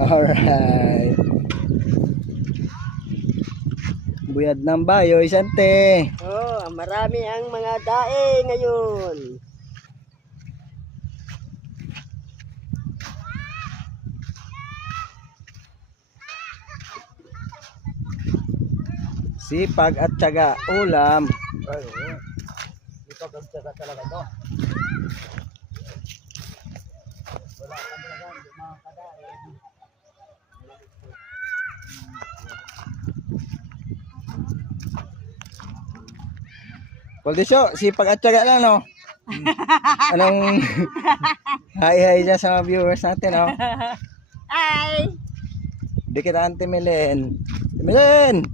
Alright. Buyad ng bayo, Sante. Oh, marami ang mga dae ngayon. Sipag at tiyaga, ulam. Ay, oh. Sipag at tiyaga talaga to. Wala kang tiyaga, hindi mga kadae. Poldisyo, sipag at tiyaga lang, no? Anong hi dyan sa mga viewers natin, no? Ay! Di kita Ate Milen. Milen!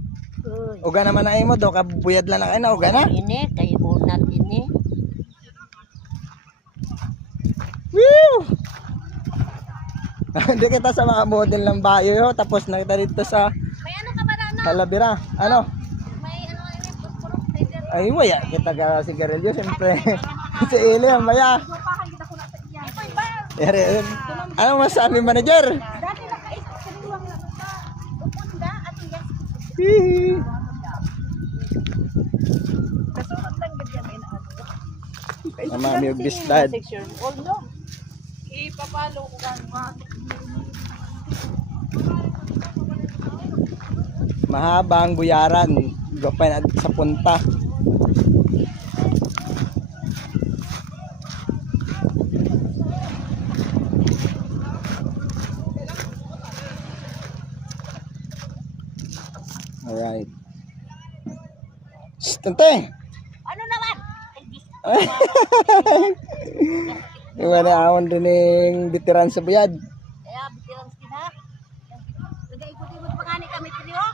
Uga naman na mo, do kabuyad lang na kayo na, uga na. Ini, kay unat ini. Woo! Hindi kita sa mga model ng bayo, yo. Tapos nakita dito sa May ano ka ba na ano? Talavera. Ano? May ano ano yung puspurok tiger. Ay, waya. Kita ka sigarilyo, siyempre. Si Ili, ang maya. Pakan kita ko na sa iyan. Ito ba? Yari, ano masabi, manager? Dati nakaisip sa liwang na sa upunda at iya. Hihi. Kasurot lang ganyan may naano. Mami, yung bislad. 6 years old, no? Ipapalo ko gan. Mahaba ang buyaran. Gopay na sa punta. Alright. Shh, tante! Ano naman? Yung wala akong dining bitiran sa buyad. Kaya bitirang skin ha. Lagay ikot-ikot pa nga ni kami pili oh.